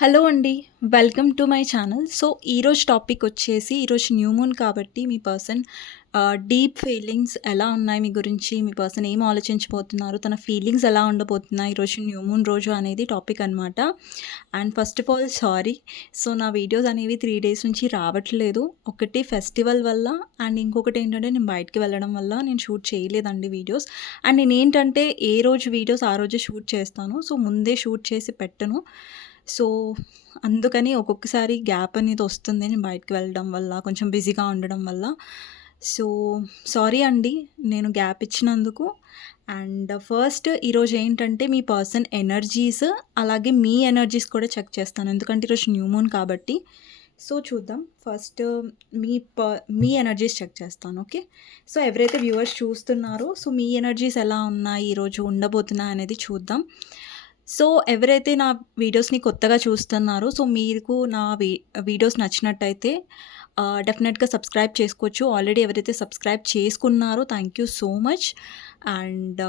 Hello అండి. Welcome to my channel. So, ఈరోజు topic వచ్చేసి ఈరోజు న్యూ మూన్ కాబట్టి మీ పర్సన్ డీప్ ఫీలింగ్స్ ఎలా ఉన్నాయి మీ గురించి, మీ పర్సన్ ఏం ఆలోచించబోతున్నారు, తన ఫీలింగ్స్ ఎలా ఉండబోతున్నాయి ఈరోజు న్యూ మూన్ రోజు అనేది టాపిక్ అనమాట. And first of all sorry. So, నా వీడియోస్ అనేవి త్రీ డేస్ నుంచి రావట్లేదు. ఒకటి ఫెస్టివల్ వల్ల అండ్ ఇంకొకటి ఏంటంటే నేను బయటికి వెళ్ళడం వల్ల నేను షూట్ చేయలేదండి వీడియోస్. అండ్ నేనేంటంటే ఏ రోజు వీడియోస్ ఆ రోజు షూట్ చేస్తాను. సో, ముందే షూట్ చేసి పెట్టను. సో, అందుకని ఒక్కొక్కసారి గ్యాప్ అనేది వస్తుంది. నేను బయటకు వెళ్ళడం వల్ల, కొంచెం బిజీగా ఉండడం వల్ల. సో, సారీ అండి. నేను గ్యాప్ ఇచ్చినందుకు. అండ్ ఫస్ట్ ఈరోజు ఏంటంటే మీ పర్సన్ ఎనర్జీస్ అలాగే మీ ఎనర్జీస్ కూడా చెక్ చేస్తాను. ఎందుకంటే ఈరోజు న్యూ మూన్ కాబట్టి. సో, చూద్దాం. ఫస్ట్ మీ ప మీ ఎనర్జీస్ చెక్ చేస్తాను. ఓకే. సో, ఎవరైతే వ్యూవర్స్ చూస్తున్నారో సో, మీ ఎనర్జీస్ ఎలా ఉన్నాయి ఈరోజు ఉండబోతున్నాయి అనేది చూద్దాం. సో, ఎవరైతే నా వీడియోస్‌ని కొత్తగా చూస్తున్నారో సో, మీకు నా వీ వీడియోస్ నచ్చినట్టయితే డెఫినెట్‌గా సబ్స్క్రైబ్ చేసుకోవచ్చు. ఆల్రెడీ ఎవరైతే సబ్స్క్రైబ్ చేసుకున్నారో thank you so much. And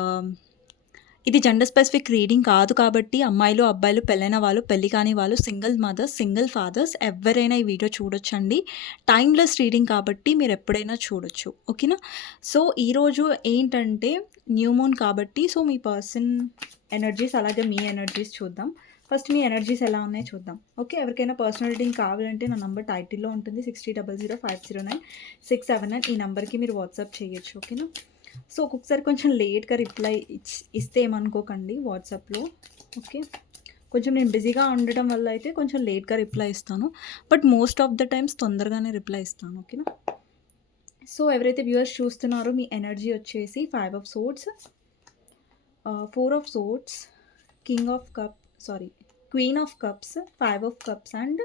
ఇది జెండర్ స్పెసిఫిక్ రీడింగ్ కాదు కాబట్టి అమ్మాయిలు, అబ్బాయిలు, పెళ్ళైన వాళ్ళు, పెళ్ళి కాని వాళ్ళు, సింగిల్ మదర్స్, సింగిల్ ఫాదర్స్ ఎవరైనా ఈ వీడియో చూడొచ్చండి. టైమ్‌లెస్ రీడింగ్ కాబట్టి మీరు ఎప్పుడైనా చూడొచ్చు. ఓకేనా. సో, ఈరోజు ఏంటంటే న్యూ మూన్ కాబట్టి సో, మీ పర్సన్ ఎనర్జీస్ అలాగే మీ ఎనర్జీస్ చూద్దాం. ఫస్ట్ మీ ఎనర్జీస్ ఎలా ఉన్నాయో చూద్దాం. ఓకే. ఎవరికైనా పర్సనల్ రీడింగ్ కావాలంటే నా నంబర్ టైటిల్‌లో ఉంటుంది. 6000509679 ఈ నెంబర్కి మీరు వాట్సాప్ చేయొచ్చు. ఓకేనా. సో, ఒక్కొక్కసారి కొంచెం లేట్‌గా రిప్లై ఇచ్ ఇస్తే ఏమనుకోకండి వాట్సాప్‌లో. ఓకే. కొంచెం నేను బిజీగా ఉండటం వల్ల అయితే కొంచెం లేట్‌గా రిప్లై ఇస్తాను. But most of the times తొందరగానే రిప్లై ఇస్తాను. ఓకేనా. సో, ఎవరైతే వ్యూవర్స్ చూస్తున్నారో మీ ఎనర్జీ వచ్చేసి five of swords uh, Four of Swords, King of Cups, sorry, Queen of Cups, Five of Cups and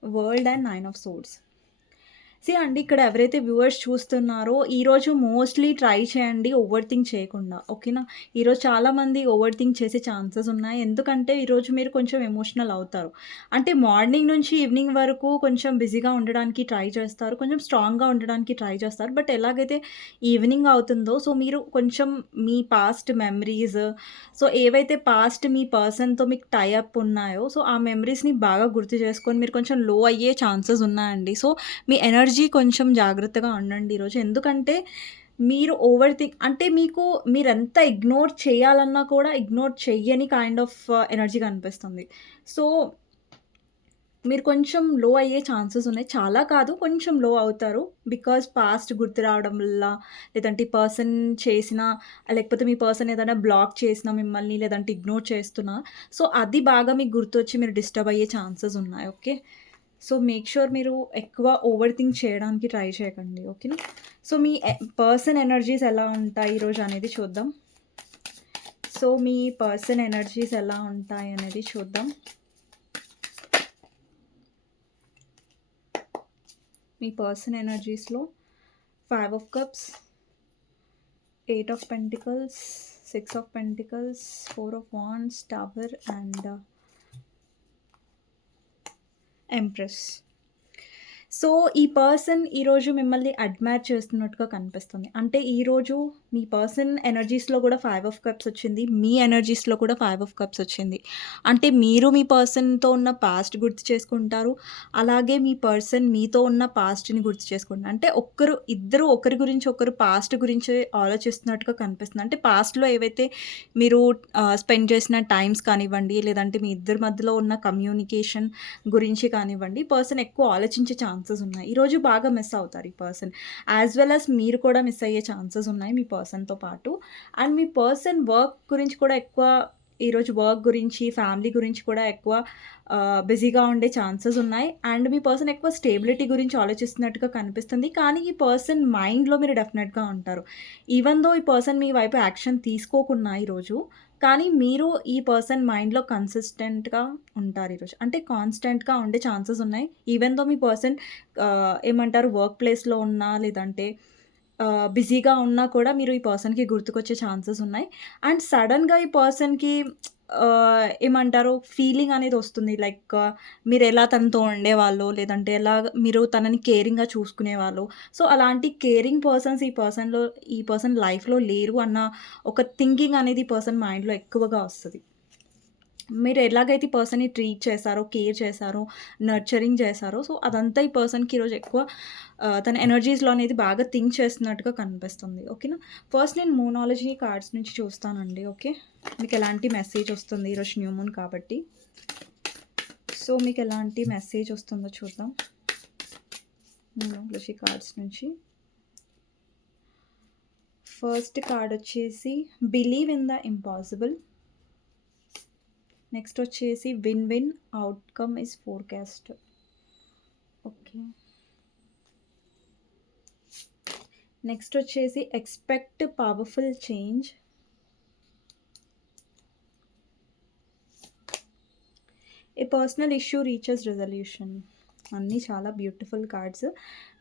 World and Nine of Swords. See అండి ఇక్కడ ఎవరైతే వ్యూవర్స్ చూస్తున్నారో ఈరోజు మోస్ట్‌లీ ట్రై చేయండి ఓవర్ థింక్ చేయకుండా. ఓకేనా. ఈరోజు చాలామంది ఓవర్ థింక్ చేసే ఛాన్సెస్ ఉన్నాయి. ఎందుకంటే ఈరోజు మీరు కొంచెం ఎమోషనల్ అవుతారు. అంటే మార్నింగ్ నుంచి ఈవినింగ్ వరకు కొంచెం బిజీగా ఉండడానికి ట్రై చేస్తారు. కొంచెం స్ట్రాంగ్‌గా ఉండడానికి ట్రై చేస్తారు. బట్ ఎలాగైతే ఈవినింగ్ అవుతుందో సో, మీరు కొంచెం మీ పాస్ట్ మెమరీస్ సో, ఏవైతే పాస్ట్ మీ పర్సన్‌తో మీకు టై అప్ ఉన్నాయో సో, ఆ మెమరీస్‌ని బాగా గుర్తు చేసుకొని మీరు కొంచెం లో అయ్యే ఛాన్సెస్ ఉన్నాయండి. సో, మీ ఎనర్జీ కొంచెం జాగ్రత్తగా ఉండండి ఈరోజు. ఎందుకంటే మీరు ఓవర్ థింక్ అంటే మీకు మీరు ఎంత ఇగ్నోర్ చేయాలన్నా కూడా ఇగ్నోర్ చెయ్యని కైండ్ ఆఫ్ ఎనర్జీ కనిపిస్తుంది. సో, మీరు కొంచెం లో అయ్యే ఛాన్సెస్ ఉన్నాయి. చాలా కాదు కొంచెం లో అవుతారు. బికాజ్ పాస్ట్ గుర్తు రావడం వల్ల లేదంటే ఈ పర్సన్ చేసిన లేకపోతే మీ పర్సన్ ఏదైనా బ్లాక్ చేసినా మిమ్మల్ని లేదంటే ఇగ్నోర్ చేస్తున్నా సో, అది బాగా మీకు గుర్తొచ్చి మీరు డిస్టర్బ్ అయ్యే ఛాన్సెస్ ఉన్నాయి. ఓకే. సో, మేక్ షూర్ మీరు ఎక్కువ ఓవర్ థింక్ చేయడానికి ట్రై చేయకండి. ఓకేనా. సో, మీ పర్సన్ ఎనర్జీస్ ఎలా ఉంటాయి ఈరోజు అనేది చూద్దాం. సో, మీ పర్సన్ ఎనర్జీస్ ఎలా ఉంటాయి అనేది చూద్దాం. మీ person ఎనర్జీస్‌లో five of cups, eight of pentacles, six of pentacles, four of wands tower and Empress. So, ఈ పర్సన్ ఈరోజు మిమ్మల్ని అడ్మైర్ చేస్తున్నట్టుగా కనిపిస్తుంది. అంటే ఈరోజు మీ పర్సన్ ఎనర్జీస్‌లో కూడా ఫైవ్ ఆఫ్ కప్స్ వచ్చింది. మీ ఎనర్జీస్‌లో కూడా ఫైవ్ ఆఫ్ కప్స్ వచ్చింది. అంటే మీరు మీ పర్సన్‌తో ఉన్న పాస్ట్ గుర్తు చేసుకుంటారు. అలాగే మీ పర్సన్ మీతో ఉన్న పాస్ట్‌ని గుర్తు చేసుకుంటారు. అంటే ఒక్కరు ఇద్దరు ఒకరి గురించి ఒకరు పాస్ట్ గురించి ఆలోచిస్తున్నట్టుగా కనిపిస్తుంది. అంటే పాస్ట్‌లో ఏవైతే మీరు స్పెండ్ చేసిన టైమ్స్ కానివ్వండి, లేదంటే మీ ఇద్దరి మధ్యలో ఉన్న కమ్యూనికేషన్ గురించి కానివ్వండి, పర్సన్ ఎక్కువ ఆలోచించే ఛాన్స్ ఛాన్సెస్ ఉన్నాయి. ఈరోజు బాగా మిస్ అవుతారు ఈ పర్సన్. యాజ్ వెల్ అస్ మీరు కూడా మిస్ అయ్యే ఛాన్సెస్ ఉన్నాయి మీ పర్సన్‌తో పాటు. అండ్ మీ పర్సన్ వర్క్ గురించి కూడా ఎక్కువ ఈరోజు వర్క్ గురించి, ఫ్యామిలీ గురించి కూడా ఎక్కువ బిజీగా ఉండే ఛాన్సెస్ ఉన్నాయి. అండ్ మీ పర్సన్ ఎక్కువ స్టేబిలిటీ గురించి ఆలోచిస్తున్నట్టుగా కనిపిస్తుంది. కానీ ఈ పర్సన్ మైండ్‌లో మీరు డెఫినెట్‌గా ఉంటారు. ఈవెన్ దో ఈ పర్సన్ మీ వైపు యాక్షన్ తీసుకోకున్నా ఈరోజు కానీ మీరు ఈ పర్సన్ మైండ్‌లో కన్సిస్టెంట్‌గా ఉంటారు ఈరోజు. అంటే కాన్స్టెంట్‌గా ఉండే ఛాన్సెస్ ఉన్నాయి. ఈవెన్ దో మీ పర్సన్ ఏమంటారు వర్క్ ప్లేస్‌లో ఉన్నా లేదంటే బిజీగా ఉన్నా కూడా మీరు ఈ పర్సన్‌కి గుర్తుకొచ్చే ఛాన్సెస్ ఉన్నాయి. అండ్ సడన్గా ఈ పర్సన్‌కి ఆహ్, ఏమంటారు ఫీలింగ్ అనేది వస్తుంది. లైక్ మీరు ఎలా తనతో ఉండేవాళ్ళో లేదంటే ఎలా మీరు తనని కేరింగ్‌గా చూసుకునేవాళ్ళో. సో, అలాంటి కేరింగ్ పర్సన్స్ ఈ పర్సన్‌లో ఈ పర్సన్ లైఫ్‌లో లేరు అన్న ఒక థింకింగ్ అనేది ఈ పర్సన్ మైండ్‌లో ఎక్కువగా వస్తది. మీరు ఎలాగైతే ఈ పర్సన్‌ని ట్రీట్ చేశారో, కేర్ చేశారో, నర్చరింగ్ చేశారో సో, అదంతా ఈ పర్సన్‌కి ఈరోజు ఎక్కువ తన ఎనర్జీస్‌లో అనేది బాగా థింక్ చేస్తున్నట్టుగా కనిపిస్తుంది. ఓకేనా. ఫస్ట్ నేను మూనాలజీ కార్డ్స్ నుంచి చూస్తానండి. ఓకే. మీకు ఎలాంటి మెసేజ్ వస్తుంది ఈరోజు న్యూ మూన్ కాబట్టి. సో, మీకు ఎలాంటి మెసేజ్ వస్తుందో చూద్దాం. మూనాలజీ కార్డ్స్ నుంచి. ఫస్ట్ కార్డ్ వచ్చేసి believe in the impossible. Next వచ్చేసి win win outcome is forecast. Okay. Next వచ్చేసి expect powerful change. A personal issue reaches resolution. అన్నీ చాలా beautiful cards.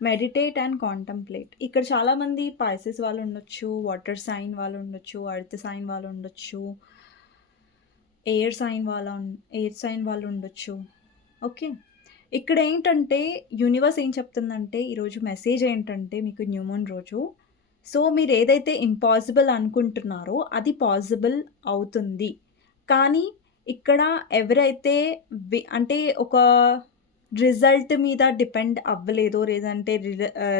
Meditate and contemplate. ఇక్కడ చాలామంది పైసెస్ వాళ్ళు ఉండొచ్చు, వాటర్ సైన్ వాళ్ళు ఉండొచ్చు, అర్త్ సైన్ వాళ్ళు ఉండొచ్చు. ఎయిర్ సైన్ వాళ్ళ ఎయిర్ సైన్ వాళ్ళు ఉండొచ్చు. ఓకే. ఇక్కడ ఏంటంటే యూనివర్స్ ఏం చెప్తుందంటే ఈరోజు మెసేజ్ ఏంటంటే మీకు న్యూమోన్ రోజు. సో, మీరు ఏదైతే ఇంపాసిబుల్ అనుకుంటున్నారో అది పాసిబుల్ అవుతుంది. కానీ ఇక్కడ ఎవరైతే వి అంటే ఒక రిజల్ట్ మీద డిపెండ్ అవ్వలేదో లేదంటే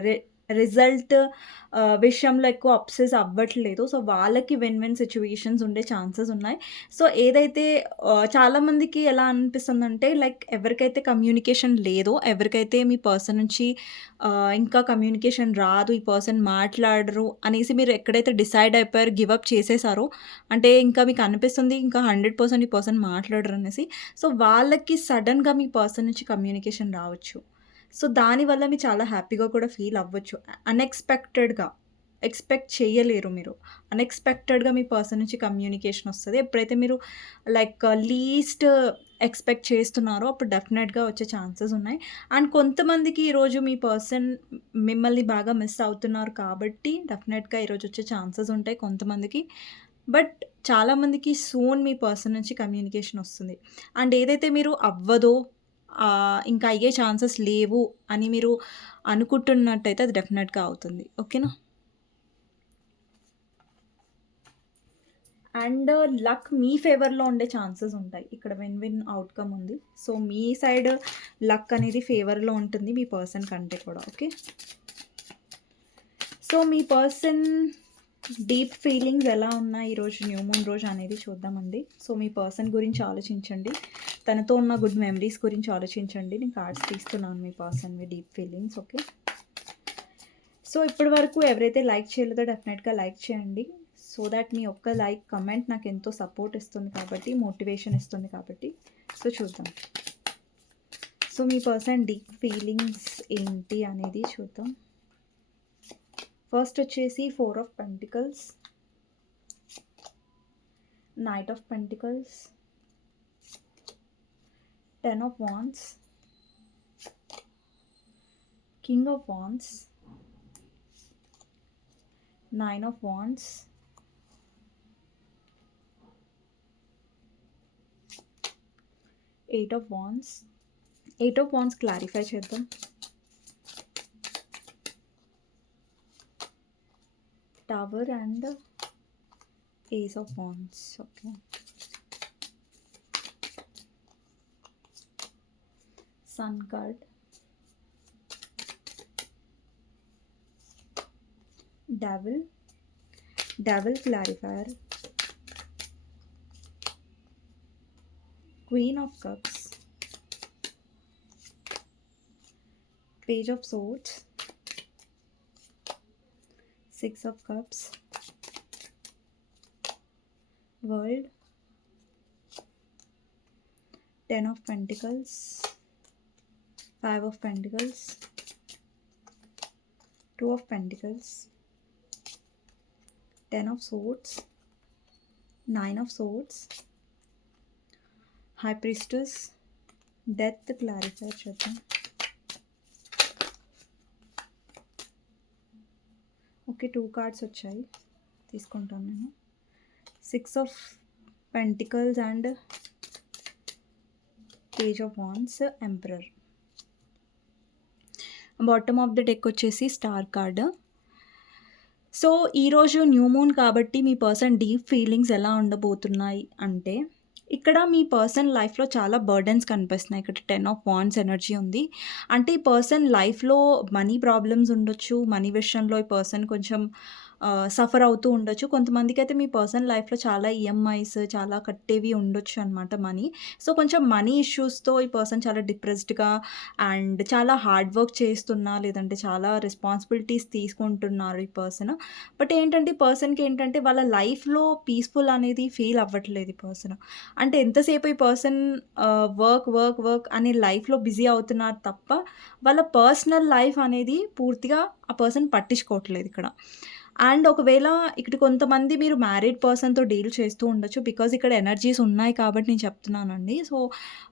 రి రిజల్ట్ విషయంలో ఎక్కువ అప్సెస్ అవ్వట్లేదు. సో, వాళ్ళకి విన్ విన్ సిచ్యువేషన్స్ ఉండే ఛాన్సెస్ ఉన్నాయి. సో, ఏదైతే చాలామందికి ఎలా అనిపిస్తుందంటే లైక్ ఎవరికైతే కమ్యూనికేషన్ లేదో, ఎవరికైతే మీ పర్సన్ నుంచి ఇంకా కమ్యూనికేషన్ రాదు, ఈ పర్సన్ మాట్లాడరు అనేసి మీరు ఎక్కడైతే డిసైడ్ అయిపోయారు గివ్ అప్ చేసేసారో అంటే ఇంకా మీకు అనిపిస్తుంది ఇంకా 100% ఈ పర్సన్ మాట్లాడరు అనేసి. సో, వాళ్ళకి సడన్గా మీ పర్సన్ నుంచి కమ్యూనికేషన్ రావచ్చు. సో, దానివల్ల మీరు చాలా హ్యాపీగా కూడా ఫీల్ అవ్వచ్చు. అన్‌ఎక్స్‌పెక్టెడ్‌గా ఎక్స్‌పెక్ట్ చేయలేరు మీరు. అన్‌ఎక్స్‌పెక్టెడ్‌గా uh, మీ పర్సన్ నుంచి కమ్యూనికేషన్ వస్తుంది ఎప్పుడైతే మీరు లైక్ లీస్ట్ ఎక్స్‌పెక్ట్ చేస్తున్నారో అప్పుడు డెఫినెట్‌గా వచ్చే ఛాన్సెస్ ఉన్నాయి. అండ్ కొంతమందికి ఈరోజు మీ పర్సన్ మిమ్మల్ని బాగా మిస్ అవుతున్నారు కాబట్టి డెఫినెట్‌గా ఈరోజు వచ్చే ఛాన్సెస్ ఉంటాయి కొంతమందికి. బట్ చాలామందికి సూన్ మీ పర్సన్ నుంచి కమ్యూనికేషన్ వస్తుంది. అండ్ ఏదైతే మీరు అవ్వదో ఇంకా అయ్యే ఛాన్సెస్ లేవు అని మీరు అనుకుంటున్నట్టయితే అది డెఫినెట్‌గా అవుతుంది. ఓకేనా. అండ్ లక్ మీ ఫేవర్‌లో ఉండే ఛాన్సెస్ ఉంటాయి. ఇక్కడ విన్ విన్ అవుట్‌కమ్ ఉంది. సో, మీ సైడ్ లక్ అనేది ఫేవర్‌లో ఉంటుంది మీ పర్సన్ కంటే కూడా. ఓకే. సో, మీ పర్సన్ డీప్ ఫీలింగ్స్ ఎలా ఉన్నాయి ఈరోజు న్యూ మూన్ రోజు అనేది చూద్దామండి. సో, మీ పర్సన్ గురించి ఆలోచించండి. తనతో ఉన్న గుడ్ మెమరీస్ గురించి ఆలోచించండి. నేను కార్డ్స్ తీస్తున్నాను మీ పర్సన్‌వి డీప్ ఫీలింగ్స్. ఓకే. సో, ఇప్పటి వరకు ఎవరైతే లైక్ చేయలేదో డెఫినెట్‌గా లైక్ చేయండి. సో దాట్ మీ ఒక్క లైక్, కమెంట్ నాకు ఎంతో సపోర్ట్ ఇస్తుంది కాబట్టి, మోటివేషన్ ఇస్తుంది కాబట్టి. సో, చూద్దాం. సో, మీ పర్సన్ డీప్ ఫీలింగ్స్ ఏంటి అనేది చూద్దాం. ఫస్ట్ వచ్చేసి four of pentacles. Knight of pentacles. Ten of wands. King of wands. Nine of wands. Eight of wands. Eight of wands clarify చేద్దాం. tower and the ace of wands okay. Sun card. Devil. Devil clarifier. Queen of cups. Page of swords. Six of Cups, World, Ten of Pentacles, Five of Pentacles, Two of Pentacles, Ten of Swords, Nine of Swords, High Priestess, Death Clarifier okay two cards వచ్చాయి. తీసుకుంటాను నేను. Six of pentacles and page of wands emperor. Bottom of the deck వచ్చేసి star card. So ఈరోజు new moon కాబట్టి మీ person deep feelings ఎలా ఉండబోతున్నాయి అంటే ఇక్కడ మీ పర్సన్ లైఫ్‌లో చాలా బర్డెన్స్ కనిపిస్తున్నాయి. ఇక్కడ 10 ఆఫ్ వాన్స్ ఎనర్జీ ఉంది. అంటే ఈ పర్సన్ లైఫ్‌లో మనీ ప్రాబ్లమ్స్ ఉండొచ్చు. మనీ విషయంలో ఈ పర్సన్ కొంచెం సఫర్ అవుతూ ఉండొచ్చు. కొంతమందికి అయితే మీ పర్సన్ లైఫ్‌లో చాలా ఈఎంఐస్ చాలా కట్టేవి ఉండొచ్చు అనమాట మనీ. సో, కొంచెం మనీ ఇష్యూస్‌తో ఈ పర్సన్ చాలా డిప్రెస్డ్‌గా అండ్ చాలా హార్డ్ వర్క్ చేస్తున్నా, లేదంటే చాలా రెస్పాన్సిబిలిటీస్ తీసుకుంటున్నారు ఈ పర్సన్. బట్ ఏంటంటే ఈ పర్సన్‌కి ఏంటంటే వాళ్ళ లైఫ్‌లో పీస్‌ఫుల్ అనేది ఫీల్ అవ్వట్లేదు ఈ పర్సన్. అంటే ఎంతసేపు ఈ పర్సన్ వర్క్, వర్క్, వర్క్ అనే లైఫ్‌లో బిజీ అవుతున్నారు తప్ప, వాళ్ళ పర్సనల్ లైఫ్ అనేది పూర్తిగా ఆ పర్సన్ పట్టించుకోవట్లేదు ఇక్కడ. అండ్ ఒకవేళ ఇక్కడ కొంతమంది మీరు మ్యారీడ్ పర్సన్‌తో డీల్ చేస్తూ ఉండొచ్చు. బికాజ్ ఇక్కడ ఎనర్జీస్ ఉన్నాయి కాబట్టి నేను చెప్తున్నానండి. సో,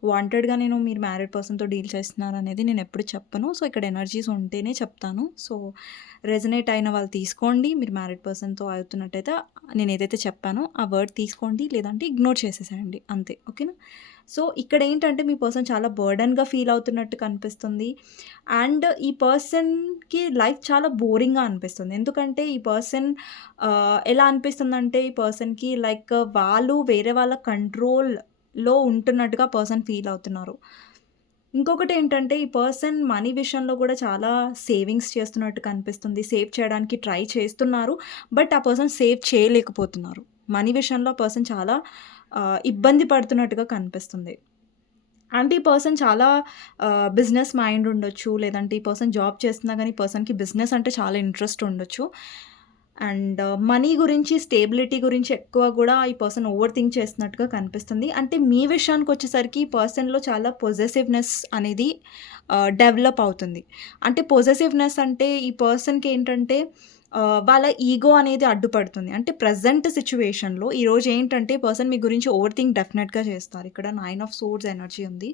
వాంటెడ్‌గా నేను మీరు మ్యారీడ్ పర్సన్‌తో డీల్ చేస్తున్నారనేది నేను ఎప్పుడు చెప్పను. సో, ఇక్కడ ఎనర్జీస్ ఉంటేనే చెప్తాను. సో, రెజనేట్ అయిన వాళ్ళు తీసుకోండి. మీరు మ్యారీడ్ పర్సన్‌తో అవుతున్నట్టయితే నేను ఏదైతే చెప్పానో ఆ వర్డ్ తీసుకోండి. లేదంటే ఇగ్నోర్ చేసేసేయండి అంతే. ఓకేనా? సో, ఇక్కడ ఏంటంటే మీ పర్సన్ చాలా బర్డెన్‌గా ఫీల్ అవుతున్నట్టు కనిపిస్తుంది. అండ్ ఈ పర్సన్‌కి లైఫ్ చాలా బోరింగ్‌గా అనిపిస్తుంది. ఎందుకంటే ఈ పర్సన్ ఎలా ఎలా అనిపిస్తుందంటే ఈ పర్సన్‌కి లైక్ వాళ్ళు వేరే వాళ్ళ కంట్రోల్‌లో ఉంటున్నట్టుగా పర్సన్ ఫీల్ అవుతున్నారు. ఇంకొకటి ఏంటంటే ఈ పర్సన్ మనీ విషయంలో కూడా చాలా సేవింగ్స్ చేస్తున్నట్టు కనిపిస్తుంది. సేవ్ చేయడానికి ట్రై చేస్తున్నారు. బట్ ఆ పర్సన్ సేవ్ చేయలేకపోతున్నారు. మనీ విషయంలో ఆ పర్సన్ చాలా ఇబ్బంది పడుతున్నట్టుగా కనిపిస్తుంది. అంటే ఈ పర్సన్ చాలా బిజినెస్ మైండ్ ఉండొచ్చు. లేదంటే ఈ పర్సన్ జాబ్ చేస్తున్నా కానీ ఈ పర్సన్‌కి బిజినెస్ అంటే చాలా ఇంట్రెస్ట్ ఉండొచ్చు. అండ్ మనీ గురించి, స్టేబిలిటీ గురించి ఎక్కువ కూడా ఈ పర్సన్ ఓవర్ థింక్ చేస్తున్నట్టుగా కనిపిస్తుంది. అంటే మీ విషయానికొచ్చేసరికి ఈ పర్సన్‌లో చాలా పొజెసివ్నెస్ అనేది డెవలప్ అవుతుంది. అంటే పొజెసివ్నెస్ అంటే ఈ పర్సన్‌కి ఏంటంటే వాళ్ళ ఈగో అనేది అడ్డుపడుతుంది. అంటే ప్రజెంట్ సిచ్యువేషన్లో ఈరోజు ఏంటంటే పర్సన్ మీ గురించి ఓవర్ థింక్ డెఫినెట్‌గా చేస్తారు. ఇక్కడ నైన్ ఆఫ్ సోర్స్ ఎనర్జీ ఉంది.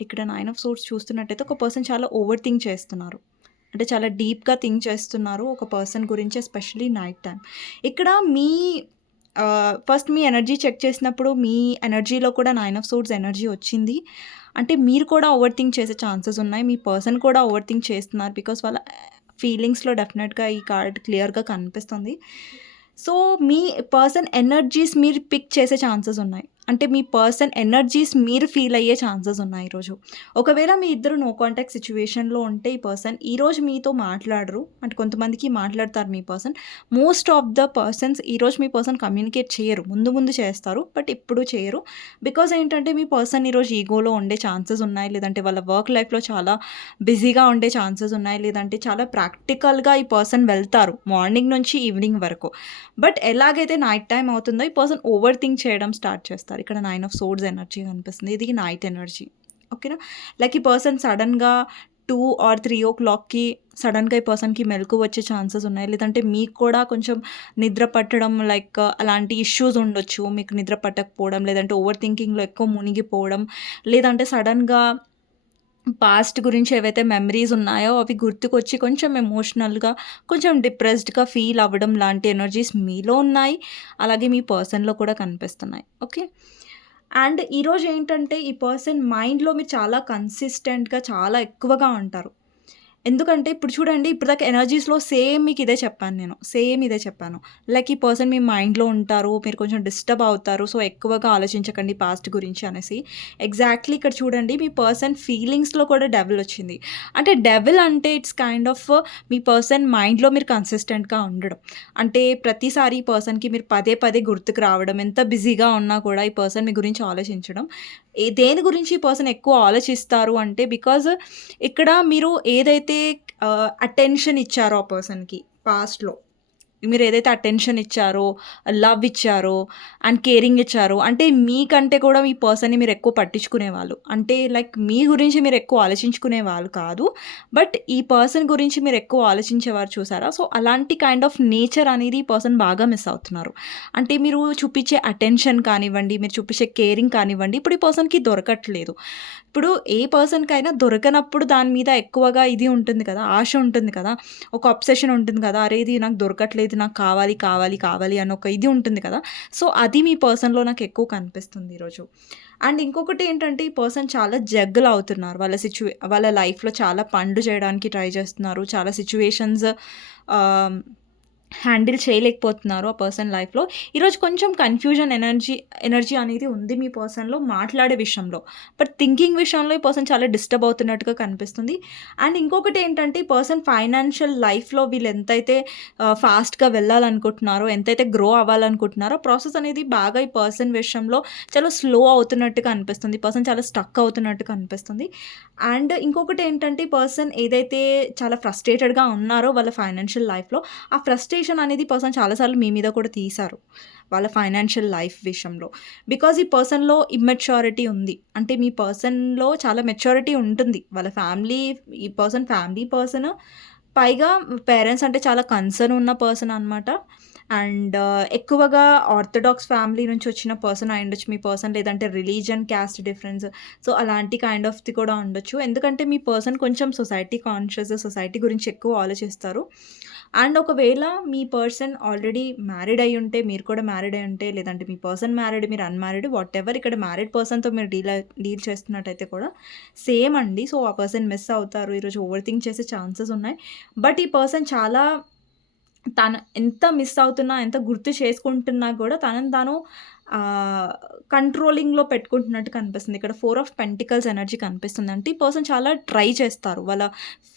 ఇక్కడ నైన్ ఆఫ్ సోర్స్ చూస్తున్నట్టయితే ఒక పర్సన్ చాలా ఓవర్ థింక్ చేస్తున్నారు. అంటే చాలా డీప్‌గా థింక్ చేస్తున్నారు. ఒక పర్సన్ గురించి ఎస్పెషలీ నైట్ టైం ఇక్కడ మీ ఫస్ట్ మీ ఎనర్జీ చెక్ చేసినప్పుడు మీ ఎనర్జీలో కూడా నైన్ ఆఫ్ సోర్స్ ఎనర్జీ వచ్చింది. అంటే మీరు కూడా ఓవర్ థింక్ చేసే ఛాన్సెస్ ఉన్నాయి. మీ పర్సన్ కూడా ఓవర్ థింక్ చేస్తున్నారు. బికాస్ వాళ్ళ ఫీలింగ్స్‌లో డెఫినెట్‌గా ఈ కార్డ్ క్లియర్‌గా కనిపిస్తుంది. సో, మీ పర్సన్ ఎనర్జీస్ మీరు పిక్ చేసే ఛాన్సెస్ ఉన్నాయి. అంటే మీ పర్సన్ ఎనర్జీస్ మీరు ఫీల్ అయ్యే ఛాన్సెస్ ఉన్నాయి ఈరోజు. ఒకవేళ మీ ఇద్దరు నో కాంటాక్ట్ సిచ్యువేషన్లో ఉంటే ఈ పర్సన్ ఈరోజు మీతో మాట్లాడరు. అంటే కొంతమందికి మాట్లాడతారు మీ person. Most of the persons ఈరోజు మీ పర్సన్ కమ్యూనికేట్ చేయరు. ముందు ముందు చేస్తారు. బట్ ఇప్పుడు చేయరు. బికాజ్ ఏంటంటే మీ పర్సన్ ఈరోజు ఈగోలో ఉండే ఛాన్సెస్ ఉన్నాయి. లేదంటే వాళ్ళ వర్క్ లైఫ్‌లో చాలా బిజీగా ఉండే ఛాన్సెస్ ఉన్నాయి. లేదంటే చాలా ప్రాక్టికల్‌గా ఈ పర్సన్ వెళ్తారు. మార్నింగ్ నుంచి ఈవినింగ్ వరకు. బట్ ఎలాగైతే నైట్ టైం అవుతుందో ఈ పర్సన్ ఓవర్ థింక్ చేయడం స్టార్ట్ చేస్తారు. ఇక్కడ నైన్ ఆఫ్ సోర్డ్స్ ఎనర్జీ కనిపిస్తుంది. ఇది నైట్ ఎనర్జీ. ఓకేనా? లైక్ ఈ పర్సన్ సడన్గా టూ ఆర్ త్రీ ఓ క్లాక్కి సడన్గా ఈ పర్సన్‌కి మెలుకువ వచ్చే ఛాన్సెస్ ఉన్నాయి. లేదంటే మీకు కూడా కొంచెం నిద్ర పట్టడం లైక్ అలాంటి ఇష్యూస్ ఉండొచ్చు. మీకు నిద్ర పట్టకపోవడం, లేదంటే ఓవర్ థింకింగ్‌లో ఎక్కువ మునిగిపోవడం, లేదంటే సడన్గా పాస్ట్ గురించి ఏవైతే మెమరీస్ ఉన్నాయో అవి గుర్తుకొచ్చి కొంచెం ఎమోషనల్‌గా, కొంచెం డిప్రెస్డ్‌గా ఫీల్ అవ్వడం లాంటి ఎనర్జీస్ మీలో ఉన్నాయి. అలాగే మీ పర్సన్‌లో కూడా కనిపిస్తున్నాయి. ఓకే. అండ్ ఈరోజు ఏంటంటే ఈ పర్సన్ మైండ్‌లో మీరు చాలా కన్సిస్టెంట్‌గా చాలా ఎక్కువగా ఉంటారు. ఎందుకంటే ఇప్పుడు చూడండి ఇప్పటిదాకా ఎనర్జీస్‌లో సేమ్ మీకు ఇదే చెప్పాను నేను. సేమ్ ఇదే చెప్పాను. లైక్ ఈ పర్సన్ మీ మైండ్‌లో ఉంటారు. మీరు కొంచెం డిస్టర్బ్ అవుతారు. సో, ఎక్కువగా ఆలోచించకండి పాస్ట్ గురించి అనేసి. ఎగ్జాక్ట్‌లీ ఇక్కడ చూడండి మీ పర్సన్ ఫీలింగ్స్‌లో కూడా డెవిల్ వచ్చింది. అంటే డెవిల్ అంటే ఇట్స్ కైండ్ ఆఫ్ మీ పర్సన్ మైండ్‌లో మీరు కన్సిస్టెంట్‌గా ఉండడం. అంటే ప్రతిసారి ఈ పర్సన్‌కి మీరు పదే పదే గుర్తుకు రావడం. ఎంత బిజీగా ఉన్నా కూడా ఈ పర్సన్ మీ గురించి ఆలోచించడం. దేని గురించి పర్సన్ ఎక్కువ ఆలోచిస్తారు అంటే బికాజ్ ఇక్కడ మీరు ఏదైతే అటెన్షన్ ఇచ్చారో ఆ పర్సన్‌కి పాస్ట్‌లో. మీరు ఏదైతే అటెన్షన్ ఇచ్చారో, లవ్ ఇచ్చారో అండ్ కేరింగ్ ఇచ్చారో అంటే మీకంటే కూడా మీ పర్సన్‌ని మీరు ఎక్కువ పట్టించుకునేవాళ్ళు. అంటే లైక్ మీ గురించి మీరు ఎక్కువ ఆలోచించుకునే వాళ్ళు కాదు. బట్ ఈ పర్సన్ గురించి మీరు ఎక్కువ ఆలోచించేవారు చూసారా? సో, అలాంటి కైండ్ ఆఫ్ నేచర్ అనేది ఈ పర్సన్ బాగా మిస్ అవుతున్నారు. అంటే మీరు చూపించే అటెన్షన్ కానివ్వండి, మీరు చూపించే కేరింగ్ కానివ్వండి ఇప్పుడు ఈ పర్సన్‌కి దొరకట్లేదు. ఇప్పుడు ఏ పర్సన్‌కైనా దొరకనప్పుడు దాని మీద ఎక్కువగా ఇది ఉంటుంది కదా! ఆశ ఉంటుంది కదా! ఒక అబ్సెషన్ ఉంటుంది కదా! అరే! ఇది నాకు దొరకట్లేదు. నాకు కావాలి, కావాలి, కావాలి అని ఒక ఇది ఉంటుంది కదా! సో, అది మీ పర్సన్‌లో నాకు ఎక్కువ కనిపిస్తుంది ఈరోజు. అండ్ ఇంకొకటి ఏంటంటే ఈ పర్సన్ చాలా జగ్గులు అవుతున్నారు. వాళ్ళ సిట్యుయే వాళ్ళ లైఫ్‌లో చాలా పండు చేయడానికి ట్రై చేస్తున్నారు. చాలా సిచ్యువేషన్స్ హ్యాండిల్ చేయలేకపోతున్నారు ఆ పర్సన్ లైఫ్‌లో. ఈరోజు కొంచెం కన్‌ఫ్యూజన్ ఎనర్జీ ఎనర్జీ అనేది ఉంది మీ పర్సన్‌లో మాట్లాడే విషయంలో. బట్ థింకింగ్ విషయంలో ఈ పర్సన్ చాలా డిస్టర్బ్ అవుతున్నట్టుగా కనిపిస్తుంది. అండ్ ఇంకొకటేంటంటే ఈ పర్సన్ ఫైనాన్షియల్ లైఫ్‌లో వీళ్ళు ఎంతైతే ఫాస్ట్‌గా వెళ్ళాలనుకుంటున్నారో, ఎంతైతే గ్రో అవ్వాలనుకుంటున్నారో ప్రాసెస్ అనేది బాగా ఈ పర్సన్ విషయంలో చాలా స్లో అవుతున్నట్టుగా అనిపిస్తుంది. పర్సన్ చాలా స్టక్ అవుతున్నట్టుగా అనిపిస్తుంది. అండ్ ఇంకొకటేంటంటే ఈ పర్సన్ ఏదైతే చాలా ఫ్రస్ట్రేటెడ్‌గా ఉన్నారో వాళ్ళ ఫైనాన్షియల్ లైఫ్‌లో ఆ ఫ్రస్ట్రేషన్ అనేది పర్సన్ చాలాసార్లు మీ మీద కూడా తీశారు. వాళ్ళ ఫైనాన్షియల్ లైఫ్ విషయంలో. బికాజ్ ఈ పర్సన్‌లో ఇమ్మెచ్యూరిటీ ఉంది. అంటే మీ పర్సన్‌లో చాలా మెచ్యూరిటీ ఉంటుంది. వాళ్ళ ఫ్యామిలీ ఈ పర్సన్ ఫ్యామిలీ పర్సన్. పైగా పేరెంట్స్ అంటే చాలా కన్సర్న్ ఉన్న పర్సన్ అనమాట. అండ్ ఎక్కువగా ఆర్థడాక్స్ ఫ్యామిలీ నుంచి వచ్చిన పర్సన్ అయి ఉండొచ్చు మీ పర్సన్. లేదంటే రిలీజియన్, క్యాస్ట్ డిఫరెన్స్ సో, అలాంటి కైండ్ ఆఫ్‌ది కూడా ఉండొచ్చు. ఎందుకంటే మీ పర్సన్ కొంచెం సొసైటీ కాన్షియస్, సొసైటీ గురించి ఎక్కువ ఆలోచిస్తారు. అండ్ ఒకవేళ మీ పర్సన్ ఆల్రెడీ మ్యారీడ్ ఉంటే మీరు కూడా మ్యారీడ్ ఉంటే లేదంటే మీ పర్సన్ మ్యారీడ్, మీరు అన్‌మ్యారీడ్ వాటెవర్ ఇక్కడ మ్యారీడ్ పర్సన్‌తో మీరు డీల్ డీల్ చేస్తున్నట్టయితే కూడా సేమ్ అండి. సో, ఆ పర్సన్ మిస్ అవుతారు. ఈరోజు ఓవర్ థింక్ చేసే ఛాన్సెస్ ఉన్నాయి. బట్ ఈ పర్సన్ చాలా తను ఎంత మిస్ అవుతున్నా, ఎంత గుర్తు చేసుకుంటున్నా కూడా తనని తాను కంట్రోలింగ్‌లో పెట్టుకుంటున్నట్టు కనిపిస్తుంది. ఇక్కడ ఫోర్ ఆఫ్ పెంటికల్స్ ఎనర్జీ కనిపిస్తుంది. అంటే ఈ పర్సన్ చాలా ట్రై చేస్తారు. వాళ్ళ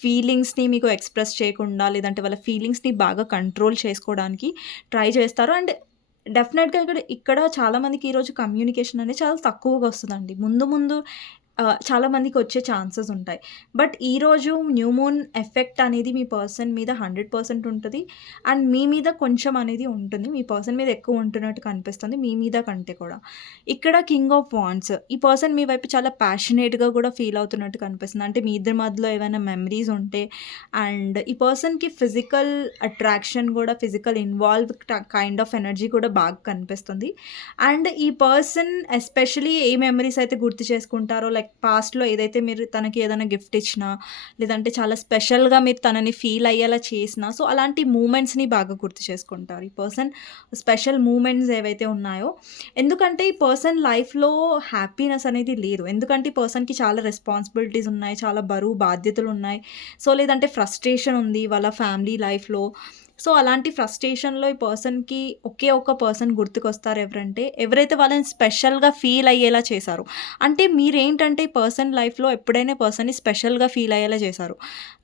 ఫీలింగ్స్‌ని మీకు ఎక్స్‌ప్రెస్ చేయకుండా, లేదంటే వాళ్ళ ఫీలింగ్స్‌ని బాగా కంట్రోల్ చేసుకోవడానికి ట్రై చేస్తారు. అండ్ డెఫినెట్‌గా ఇక్కడ ఇక్కడ చాలామందికి ఈరోజు కమ్యూనికేషన్ అనేది చాలా తక్కువగా వస్తుందండి ముందు ముందు చాలామందికి చాలా మందికి వచ్చే ఛాన్సెస్ ఉంటాయి. బట్ ఈరోజు న్యూ మూన్ ఎఫెక్ట్ అనేది మీ పర్సన్ మీద హండ్రెడ్ పర్సెంట్ ఉంటుంది అండ్ మీ మీద కొంచెం అనేది ఉంటుంది. మీ పర్సన్ మీద ఎక్కువ ఉంటున్నట్టు కనిపిస్తుంది. మీ మీద కంటే కూడా. ఇక్కడ కింగ్ ఆఫ్ వాండ్స్ ఈ పర్సన్ మీ వైపు చాలా ప్యాషనేట్‌గా కూడా ఫీల్ అవుతున్నట్టు కనిపిస్తుంది. అంటే మీ ఇద్దరి మధ్యలో ఏమైనా మెమరీస్ ఉంటే అండ్ ఈ పర్సన్‌కి ఫిజికల్ అట్రాక్షన్ కూడా ఫిజికల్ ఇన్వాల్వ్ ట కైండ్ ఆఫ్ ఎనర్జీ కూడా బాగా కనిపిస్తుంది. అండ్ ఈ పర్సన్ ఎస్పెషల్లీ ఏ మెమరీస్ అయితే గుర్తు చేసుకుంటారో లైక్ పాస్ట్‌లో ఏదైతే మీరు తనకి ఏదైనా గిఫ్ట్ ఇచ్చినా, లేదంటే చాలా స్పెషల్‌గా మీరు తనని ఫీల్ అయ్యేలా చేసినా సో, అలాంటి మూమెంట్స్‌ని బాగా గుర్తు చేసుకుంటారు. ఈ పర్సన్ స్పెషల్ మూమెంట్స్ ఏవైతే ఉన్నాయో ఎందుకంటే ఈ పర్సన్ లైఫ్‌లో హ్యాపీనెస్ అనేది లేదు. ఎందుకంటే ఈ పర్సన్‌కి చాలా రెస్పాన్సిబిలిటీస్ ఉన్నాయి. చాలా బరువు బాధ్యతలు ఉన్నాయి. సో, లేదంటే ఫ్రస్ట్రేషన్ ఉంది వాళ్ళ ఫ్యామిలీ లైఫ్‌లో. సో, అలాంటి ఫ్రస్ట్రేషన్‌లో ఈ పర్సన్‌కి ఒకే ఒక పర్సన్ గుర్తుకొస్తారు ఎవరంటే ఎవరైతే వాళ్ళని స్పెషల్‌గా ఫీల్ అయ్యేలా చేశారు అంటే మీరేంటంటే ఈ పర్సన్ లైఫ్‌లో ఎప్పుడైనా పర్సన్‌ని స్పెషల్‌గా ఫీల్ అయ్యేలా చేశారు.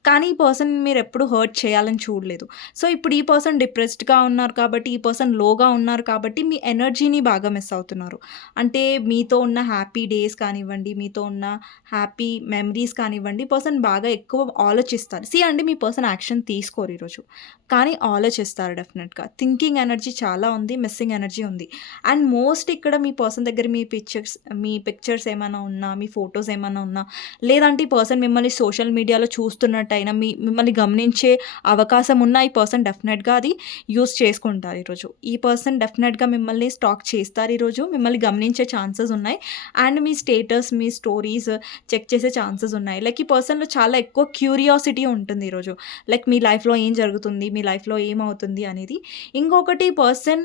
కానీ ఈ పర్సన్ మీరు ఎప్పుడు హర్ట్ చేయాలని చూడలేదు. సో, ఇప్పుడు ఈ పర్సన్ డిప్రెస్డ్‌గా ఉన్నారు కాబట్టి, ఈ పర్సన్ లోగా ఉన్నారు కాబట్టి మీ ఎనర్జీని బాగా మిస్ అవుతున్నారు. అంటే మీతో ఉన్న హ్యాపీ డేస్ కానివ్వండి, మీతో ఉన్న హ్యాపీ మెమరీస్ కానివ్వండి, పర్సన్ బాగా ఎక్కువ ఆలోచిస్తారు. సీ అండి మీ పర్సన్ యాక్షన్ తీసుకోరు ఈరోజు. కానీ ఆలోచిస్తారు డెఫినెట్‌గా. థింకింగ్ ఎనర్జీ చాలా ఉంది. మిస్సింగ్ ఎనర్జీ ఉంది. అండ్ మోస్ట్ ఇక్కడ మీ పర్సన్ దగ్గర మీ పిక్చర్స్ మీ పిక్చర్స్ ఏమైనా ఉన్నా, మీ ఫొటోస్ ఏమైనా ఉన్నా, లేదంటే ఈ పర్సన్ మిమ్మల్ని సోషల్ మీడియాలో చూస్తున్నట్టు అయినా మీ మిమ్మల్ని గమనించే అవకాశం ఉన్న ఈ పర్సన్ డెఫినెట్‌గా అది యూజ్ చేసుకుంటారు ఈరోజు. ఈ పర్సన్ డెఫినెట్‌గా మిమ్మల్ని స్టాక్ చేస్తారు ఈరోజు. మిమ్మల్ని గమనించే ఛాన్సెస్ ఉన్నాయి. అండ్ మీ స్టేటస్, మీ స్టోరీస్ చెక్ చేసే ఛాన్సెస్ ఉన్నాయి. లైక్ ఈ పర్సన్‌లో చాలా ఎక్కువ క్యూరియాసిటీ ఉంటుంది ఈరోజు. లైక్ మీ లైఫ్‌లో ఏం జరుగుతుంది? మీ లైఫ్‌లో ఏమవుతుంది అనేది. ఇంకొకటి పర్సన్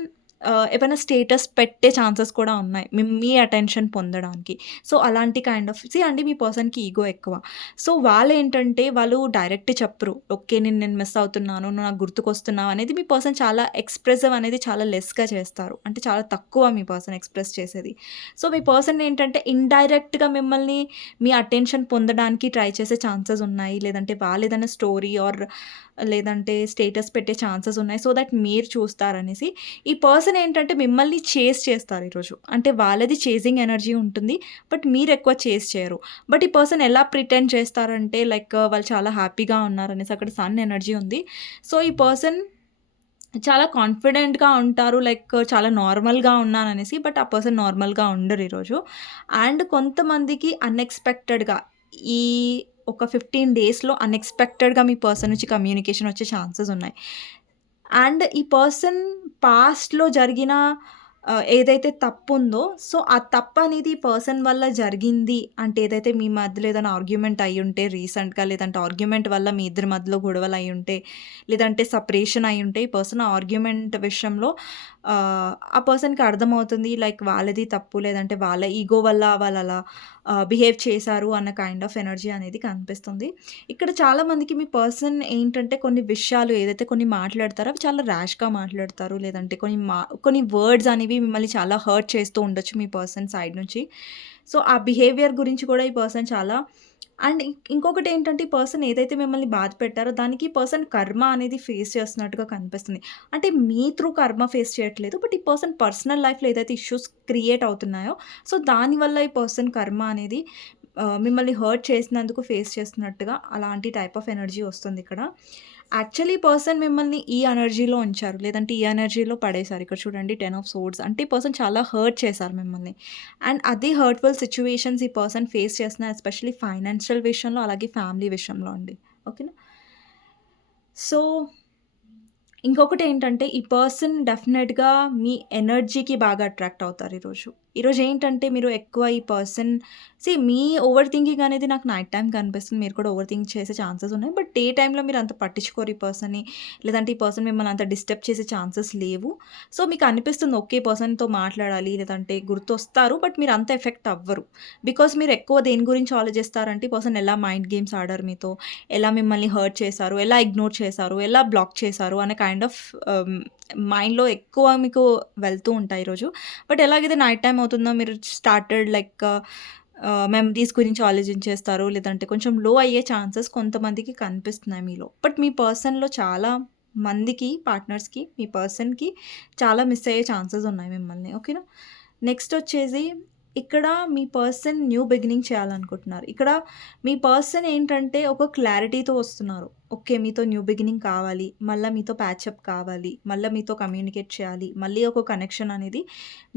ఏమైనా స్టేటస్ పెట్టే ఛాన్సెస్ కూడా ఉన్నాయి. మీ మీ అటెన్షన్ పొందడానికి. సో, అలాంటి కైండ్ ఆఫ్ సి అండి మీ పర్సన్‌కి ఈగో ఎక్కువ. సో, వాళ్ళేంటంటే వాళ్ళు డైరెక్ట్ చెప్పరు. ఓకే. నేను నేను మిస్ అవుతున్నాను. నువ్వు నాకు గుర్తుకొస్తున్నావు అనేది మీ పర్సన్ చాలా ఎక్స్‌ప్రెసివ్ అనేది చాలా లెస్‌గా చేస్తారు. అంటే చాలా తక్కువ మీ పర్సన్ ఎక్స్‌ప్రెస్ చేసేది. సో, మీ పర్సన్ ఏంటంటే ఇండైరెక్ట్‌గా మిమ్మల్ని మీ అటెన్షన్ పొందడానికి ట్రై చేసే ఛాన్సెస్ ఉన్నాయి. లేదంటే వాళ్ళు ఏదైనా స్టోరీ ఆర్ లేదంటే స్టేటస్ పెట్టే ఛాన్సెస్ ఉన్నాయి. సో, దట్ మీరు చూస్తారనేసి. ఈ పర్సన్ ఏంటంటే మిమ్మల్ని చేస్ చేస్తారు ఈరోజు. అంటే వాళ్ళది చేజింగ్ ఎనర్జీ ఉంటుంది. బట్ మీరు ఎక్కువ చేస్ చేయరు. బట్ ఈ పర్సన్ ఎలా ప్రిటెండ్ చేస్తారంటే లైక్ వాళ్ళు చాలా హ్యాపీగా ఉన్నారనేసి అక్కడ సన్ ఎనర్జీ ఉంది. సో, ఈ పర్సన్ చాలా కాన్ఫిడెంట్‌గా ఉంటారు. లైక్ చాలా నార్మల్‌గా ఉన్నాననేసి. బట్ ఆ పర్సన్ నార్మల్‌గా ఉండరు ఈరోజు. అండ్ కొంతమందికి అన్‌ఎక్స్‌పెక్టెడ్‌గా ఈ ఒక 15 డేస్‌లో అన్‌ఎక్స్‌పెక్టెడ్‌గా మీ పర్సన్ నుంచి కమ్యూనికేషన్ వచ్చే ఛాన్సెస్ ఉన్నాయి. అండ్ ఈ పర్సన్ పాస్ట్‌లో జరిగిన ఏదైతే తప్పు ఉందో సో, ఆ తప్పనేది ఈ పర్సన్ వల్ల జరిగింది అంటే ఏదైతే మీ మధ్యలో ఏదైనా ఆర్గ్యుమెంట్ అయ్యుంటే రీసెంట్‌గా లేదంటే ఆర్గ్యుమెంట్ వల్ల మీ ఇద్దరి మధ్యలో గొడవలు అయ్యుంటే, లేదంటే సపరేషన్ అయి ఉంటే ఈ పర్సన్ ఆ ఆర్గ్యుమెంట్ విషయంలో ఆహ్, ఆ పర్సన్‌కి అర్థమవుతుంది లైక్ వాళ్ళది తప్పు లేదంటే వాళ్ళ ఈగో వల్ల వాళ్ళలా ఆహ్, బిహేవ్ చేశారు అన్న కైండ్ ఆఫ్ ఎనర్జీ అనేది కనిపిస్తుంది. ఇక్కడ చాలామందికి మీ పర్సన్ ఏంటంటే కొన్ని విషయాలు ఏదైతే కొన్ని మాట్లాడతారో అవి చాలా ర్యాష్‌గా మాట్లాడతారు. లేదంటే కొన్ని మా కొన్ని వర్డ్స్ అనేవి మిమ్మల్ని చాలా హర్ట్ చేస్తూ ఉండొచ్చు మీ పర్సన్ సైడ్ నుంచి. సో, ఆ బిహేవియర్ గురించి కూడా ఈ పర్సన్ చాలా అండ్ ఇంకొకటి ఏంటంటే ఈ పర్సన్ ఏదైతే మిమ్మల్ని బాధ పెట్టారో దానికి ఈ పర్సన్ కర్మ అనేది ఫేస్ చేస్తున్నట్టుగా కనిపిస్తుంది. అంటే మీ త్రూ కర్మ ఫేస్ చేయట్లేదు. బట్ ఈ పర్సన్ పర్సనల్ లైఫ్‌లో ఏదైతే ఇష్యూస్ క్రియేట్ అవుతున్నాయో సో, దానివల్ల ఈ పర్సన్ కర్మ అనేది మిమ్మల్ని హర్ట్ చేసినందుకు ఫేస్ చేస్తున్నట్టుగా అలాంటి టైప్ ఆఫ్ ఎనర్జీ వస్తుంది ఇక్కడ యాక్చువల్లీ పర్సన్ మిమ్మల్ని ఈ ఎనర్జీలో ఉంచారు. లేదంటే ఈ ఎనర్జీలో పడేశారు. ఇక్కడ చూడండి 10 ఆఫ్ సోర్డ్స్ అంటే ఈ పర్సన్ చాలా హర్ట్ చేశారు మిమ్మల్ని. అండ్ అదే హర్ట్‌ఫుల్ సిచ్యువేషన్స్ ఈ పర్సన్ ఫేస్ చేస్తున్నారు. ఎస్పెషల్లీ ఫైనాన్షియల్ విషయంలో అలాగే ఫ్యామిలీ విషయంలో అండి. ఓకేనా? సో, ఇంకొకటి ఏంటంటే ఈ పర్సన్ డెఫినెట్‌గా మీ ఎనర్జీకి బాగా అట్రాక్ట్ అవుతారు ఈరోజు. ఈరోజు ఏంటంటే మీరు ఎక్కువ ఈ పర్సన్ సీ మీ ఓవర్ థింకింగ్ అనేది నాకు నైట్ టైం కనిపిస్తుంది. మీరు కూడా ఓవర్ థింక్ చేసే ఛాన్సెస్ ఉన్నాయి. బట్ డే టైంలో మీరు అంత పట్టించుకోరు ఈ పర్సన్‌ని. లేదంటే ఈ పర్సన్ మిమ్మల్ని అంత డిస్టర్బ్ చేసే ఛాన్సెస్ లేవు. సో, మీకు అనిపిస్తుంది ఓకే పర్సన్‌తో మాట్లాడాలి లేదంటే గుర్తొస్తారు. బట్ మీరు అంత ఎఫెక్ట్ అవ్వరు. బికాస్ మీరు ఎక్కువ దేని గురించి ఆలోచిస్తారంటే ఈ పర్సన్ ఎలా మైండ్ గేమ్స్ ఆడారు మీతో, ఎలా మిమ్మల్ని హర్ట్ చేశారు, ఎలా ఇగ్నోర్ చేశారు, ఎలా బ్లాక్ చేశారు అనే కైండ్ ఆఫ్ మైండ్‌లో ఎక్కువ మీకు వెళ్తూ ఉంటాయి ఈరోజు. బట్ ఎలాగైతే నైట్ టైం అవుతుందో మీరు స్టార్టెడ్ లైక్ మెమరీస్ గురించి ఆలోచించేస్తారు. లేదంటే కొంచెం లో అయ్యే ఛాన్సెస్ కొంతమందికి కనిపిస్తున్నాయి మీలో. బట్ మీ పర్సన్‌లో చాలా మందికి పార్ట్నర్స్‌కి మీ పర్సన్‌కి చాలా మిస్ అయ్యే ఛాన్సెస్ ఉన్నాయి మిమ్మల్ని. ఓకేనా? నెక్స్ట్ వచ్చేసి ఇక్కడ మీ పర్సన్ న్యూ బిగినింగ్ చేయాలనుకుంటున్నారు. ఇక్కడ మీ పర్సన్ ఏంటంటే ఒక క్లారిటీతో వస్తున్నారు. ఓకే మీతో న్యూ బిగినింగ్ కావాలి. మళ్ళీ మీతో ప్యాచప్ కావాలి. మళ్ళీ మీతో కమ్యూనికేట్ చేయాలి. మళ్ళీ ఒక కనెక్షన్ అనేది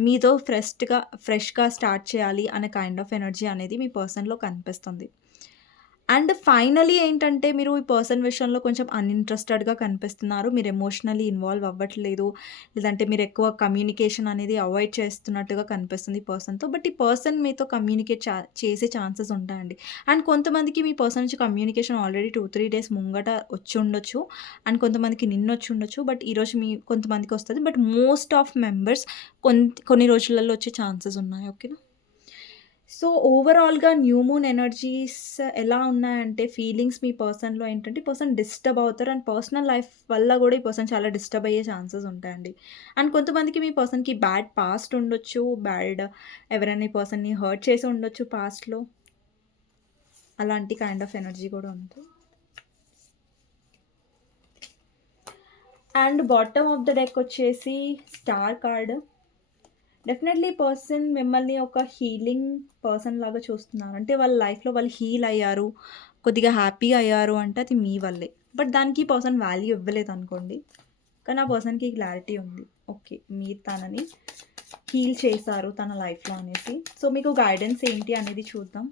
మీతో ఫ్రెష్‌గా ఫ్రెష్‌గా స్టార్ట్ చేయాలి అనే కైండ్ ఆఫ్ ఎనర్జీ అనేది మీ పర్సన్‌లో కనిపిస్తుంది. అండ్ ఫైనలీ ఏంటంటే మీరు ఈ పర్సన్ విషయంలో కొంచెం అన్‌ఇంట్రెస్టెడ్‌గా కనిపిస్తున్నారు. మీరు ఎమోషనల్లీ ఇన్వాల్వ్ అవ్వట్లేదు. లేదంటే మీరు ఎక్కువ కమ్యూనికేషన్ అనేది అవాయిడ్ చేస్తున్నట్టుగా కనిపిస్తుంది ఈ పర్సన్‌తో. బట్ ఈ పర్సన్ మీతో కమ్యూనికేట్ చా చేసే ఛాన్సెస్ ఉంటాయండి. అండ్ కొంతమందికి మీ పర్సన్ నుంచి కమ్యూనికేషన్ ఆల్రెడీ 2, 3 డేస్ ముంగట వచ్చుండొచ్చు. అండ్ కొంతమందికి నిన్న వచ్చుండొచ్చు బట్ ఈరోజు మీ కొంతమందికి వస్తుంది బట్ మోస్ట్ ఆఫ్ మెంబర్స్ కొన్ని కొన్ని రోజులలో వచ్చే ఛాన్సెస్ ఉన్నాయి. ఓకేనా? సో, ఓవరాల్‌గా న్యూ మూన్ ఎనర్జీస్ ఎలా ఉన్నాయంటే ఫీలింగ్స్ మీ పర్సన్‌లో ఏంటంటే పర్సన్ డిస్టర్బ్ అవుతారు. అండ్ పర్సనల్ లైఫ్ వల్ల కూడా ఈ పర్సన్ చాలా డిస్టర్బ్ అయ్యే ఛాన్సెస్ ఉంటాయండి. అండ్ కొంతమందికి మీ పర్సన్‌కి బ్యాడ్ పాస్ట్ ఉండొచ్చు. బ్యాడ్ ఎవరైనా ఈ పర్సన్‌ని హర్ట్ చేసి ఉండొచ్చు పాస్ట్‌లో. అలాంటి కైండ్ ఆఫ్ ఎనర్జీ కూడా ఉంది. And bottom of the deck వచ్చేసి స్టార్ కార్డ్. డెఫినెట్‌లీ పర్సన్ మిమ్మల్ని ఒక హీలింగ్ పర్సన్ లాగా చూస్తున్నారు. అంటే వాళ్ళ లైఫ్‌లో వాళ్ళు హీల్ అయ్యారు. కొద్దిగా హ్యాపీగా అయ్యారు అంటే అది మీ వల్లే. బట్ దానికి పర్సన్ వాల్యూ ఇవ్వలేదనుకోండి. కానీ ఆ పర్సన్‌కి క్లారిటీ ఉంది. ఓకే. మీరు తనని హీల్ చేశారు తన లైఫ్‌లో అనేసి. సో, మీకు గైడెన్స్ ఏంటి అనేది చూద్దాం.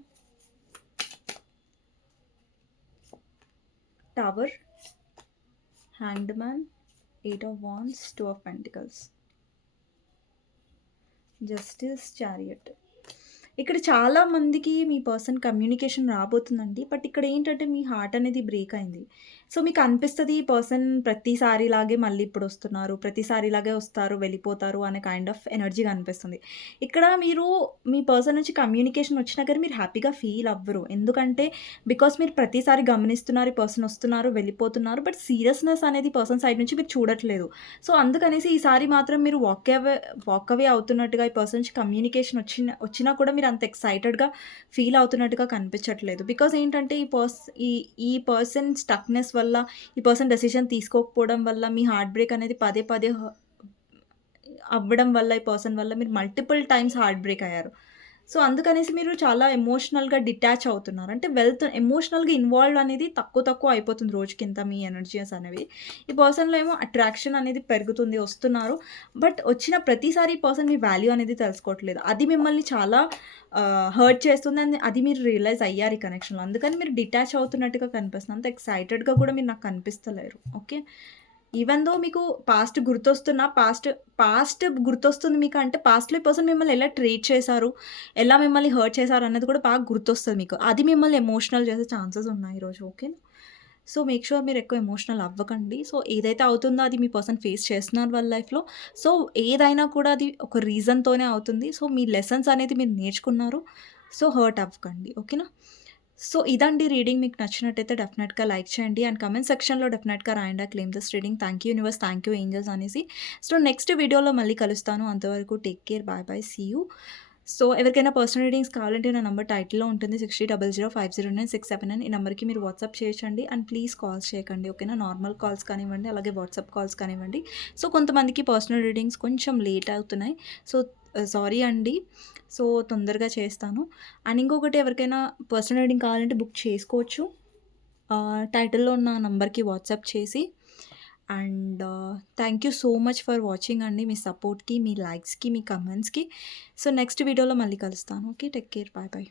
Tower, hanged man eight of wands two of pentacles. Justice, chariot. ఇక్కడ చాలా మందికి మీ పర్సన్ కమ్యూనికేషన్ రాబోతుందండి. బట్ ఇక్కడ ఏంటంటే మీ హార్ట్ అనేది బ్రేక్ అయింది. సో, మీకు అనిపిస్తుంది ఈ పర్సన్ ప్రతిసారిలాగే మళ్ళీ ఇప్పుడు వస్తున్నారు. ప్రతిసారిలాగే వస్తారు, వెళ్ళిపోతారు అనే కైండ్ ఆఫ్ ఎనర్జీ కనిపిస్తుంది. ఇక్కడ మీరు మీ పర్సన్ నుంచి కమ్యూనికేషన్ వచ్చినా కానీ మీరు హ్యాపీగా ఫీల్ అవ్వరు. ఎందుకంటే బికాస్ మీరు ప్రతిసారి గమనిస్తున్నారు ఈ పర్సన్ వస్తున్నారు, వెళ్ళిపోతున్నారు. బట్ సీరియస్‌నెస్ అనేది పర్సన్ సైడ్ నుంచి మీరు చూడట్లేదు. సో, అందుకనేసి ఈసారి మాత్రం మీరు వాక్ అవే వాక్ అవే అవుతున్నట్టుగా ఈ పర్సన్ నుంచి కమ్యూనికేషన్ వచ్చిన వచ్చినా కూడా మీరు అంత ఎక్సైటెడ్‌గా ఫీల్ అవుతున్నట్టుగా కనిపించట్లేదు. బికాజ్ ఏంటంటే ఈ పర్స్ ఈ ఈ పర్సన్ స్టక్‌నెస్ వల్ల ఈ పర్సన్ డెసిషన్ తీసుకోకపోవడం వల్ల మీ హార్ట్ బ్రేక్ అనేది పదే పదే అవ్వడం వల్ల ఈ పర్సన్ వల్ల మీరు మల్టిపుల్ టైమ్స్ హార్ట్ బ్రేక్ అయ్యారు. సో, అందుకనేసి మీరు చాలా ఎమోషనల్‌గా డిటాచ్ అవుతున్నారు. అంటే వెల్త్ ఎమోషనల్‌గా ఇన్వాల్వ్ అనేది తక్కువ తక్కువ అయిపోతుంది రోజుకింత మీ ఎనర్జీస్ అనేవి. ఈ పర్సన్‌లో ఏమో అట్రాక్షన్ అనేది పెరుగుతుంది. వస్తున్నారు. బట్ వచ్చిన ప్రతిసారి ఈ పర్సన్ మీ వాల్యూ అనేది తెలుసుకోవట్లేదు. అది మిమ్మల్ని చాలా హర్ట్ చేస్తుంది. అండ్ అది మీరు రియలైజ్ అయ్యారు ఈ కనెక్షన్‌లో. అందుకని మీరు డిటాచ్ అవుతున్నట్టుగా కనిపిస్తుంది. అంత ఎక్సైటెడ్‌గా కూడా మీరు నాకు కనిపిస్తలేరు. ఓకే. ఈవెన్ దో మీకు పాస్ట్ గుర్తొస్తున్నా పాస్ట్ పాస్ట్ గుర్తొస్తుంది మీకు అంటే పాస్ట్‌లో ఈ పర్సన్ మిమ్మల్ని ఎలా ట్రీట్ చేశారు, ఎలా మిమ్మల్ని హర్ట్ చేశారు అన్నది కూడా బాగా గుర్తొస్తుంది మీకు. అది మిమ్మల్ని ఎమోషనల్ చేసే ఛాన్సెస్ ఉన్నాయి ఈరోజు. ఓకేనా? సో మేక్ షూర్ మీరు ఎక్కువ ఎమోషనల్ అవ్వకండి సో ఏదైతే అవుతుందో అది మీ పర్సన్ ఫేస్ చేస్తున్నారు వాళ్ళ లైఫ్లో సో ఏదైనా కూడా అది ఒక రీజన్తోనే అవుతుంది సో మీ లెసన్స్ అనేది మీరు నేర్చుకున్నారు సో హర్ట్ అవ్వకండి ఓకేనా సో ఇదండి రీడింగ్ మీకు నచ్చినట్టయితే డెఫినెట్గా లైక్ చేయండి అండ్ కమెంట్ సెక్షన్లో డెఫినెట్గా రాయండి claim this reading. Thank you universe thank you angels అనేసి. సో నెక్స్ట్ వీడియోలో మళ్ళీ కలుస్తాను. అంతవరకు take care bye bye see you. So ఎవరికైనా పర్సనల్ రీడింగ్స్ కావాలంటే నా నెంబర్ టైటిల్లో ఉంటుంది sixty double zero five zero nine six seven nine. ఈ నెంబర్కి మీరు వాట్సాప్ చేయొచ్చండి అండ్ ప్లీజ్ కాల్స్ చేయకండి ఓకేనా? నార్మల్ కాల్స్ కానివ్వండి అలాగే వాట్సాప్ కాల్స్ కానివ్వండి. సో కొంతమందికి పర్సనల్ రీడింగ్స్ కొంచెం లేట్ అవుతున్నాయి. సో సారీ అండి. సో తొందరగా చేస్తాను. అండ్ ఇంకొకటి ఎవరికైనా పర్సనల్ రీడింగ్ కావాలంటే బుక్ చేసుకోవచ్చు. టైటిల్లో ఉన్న నంబర్కి వాట్సాప్ చేసి. And thank you so much for watching అండి మీ సపోర్ట్కి మీ లైక్స్కి మీ కమెంట్స్కి. సో నెక్స్ట్ వీడియోలో మళ్ళీ కలుస్తాను. Okay take care. Bye bye.